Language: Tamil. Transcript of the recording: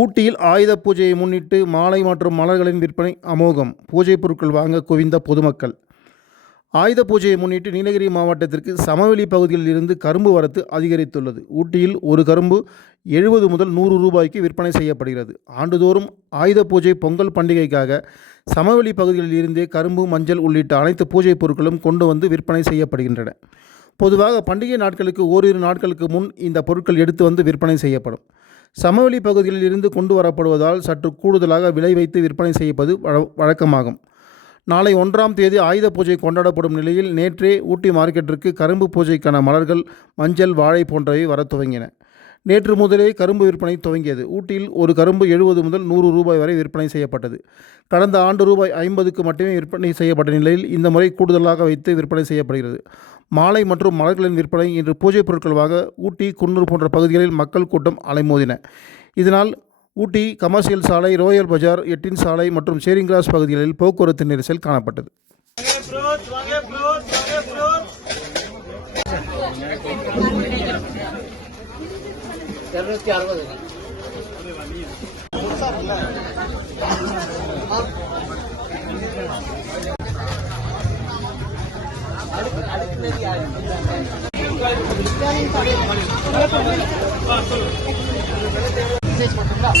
ஊட்டியில் ஆயுத பூஜையை முன்னிட்டு மாலை மற்றும் மலர்களின் விற்பனை அமோகம். பூஜை பொருட்கள் வாங்க குவிந்த பொதுமக்கள். ஆயுத பூஜையை முன்னிட்டு நீலகிரி மாவட்டத்திற்கு சமவெளி பகுதிகளில் இருந்து கரும்பு வரத்து அதிகரித்துள்ளது. ஊட்டியில் ஒரு கரும்பு 70 முதல் 100 ரூபாய்க்கு விற்பனை செய்யப்படுகிறது. ஆண்டுதோறும் ஆயுத பூஜை, பொங்கல் பண்டிகைக்காக சமவெளி பகுதிகளில் இருந்தே கரும்பு, மஞ்சள் உள்ளிட்ட அனைத்து பூஜை பொருட்களும் கொண்டு வந்து விற்பனை செய்யப்படுகின்றன. பொதுவாக பண்டிகை நாட்களுக்கு ஓரிரு நாட்களுக்கு முன் இந்த பொருட்கள் எடுத்து வந்து விற்பனை செய்யப்படும். சமவெளி பகுதிகளில் இருந்து கொண்டு வரப்படுவதால் சற்று கூடுதலாக விலை வைத்து விற்பனை செய்யப்பது வழக்கமாகும். நாளை 1ஆம் தேதி ஆயுத பூஜை கொண்டாடப்படும் நிலையில் நேற்றே ஊட்டி மார்க்கெட்டிற்கு கரும்பு பூஜைக்கான மலர்கள், மஞ்சள், வாழை போன்றவை வர துவங்கின. நேற்று முதலே கரும்பு விற்பனை துவங்கியது. ஊட்டியில் ஒரு கரும்பு 70 முதல் 100 ரூபாய் வரை விற்பனை செய்யப்பட்டது. கடந்த ஆண்டு ரூபாய் 50க்கு மட்டுமே விற்பனை செய்யப்பட்ட நிலையில் இந்த முறை கூடுதலாக வைத்து விற்பனை செய்யப்படுகிறது. மாலை மற்றும் மலர்களின் விற்பனை இன்று பூஜை பொருட்கள் வாங்க ஊட்டி, குன்னூர் போன்ற பகுதிகளில் மக்கள் கூட்டம் அலைமோதின. இதனால் ஊட்டி கமர்ஷியல் சாலை, ரோயல் பஜார், 8 சாலை மற்றும் ஷேரிங் கிராஸ் பகுதிகளில் போக்குவரத்து நெரிசல் காணப்பட்டது. மெசேஜ் பண்ணுங்களா?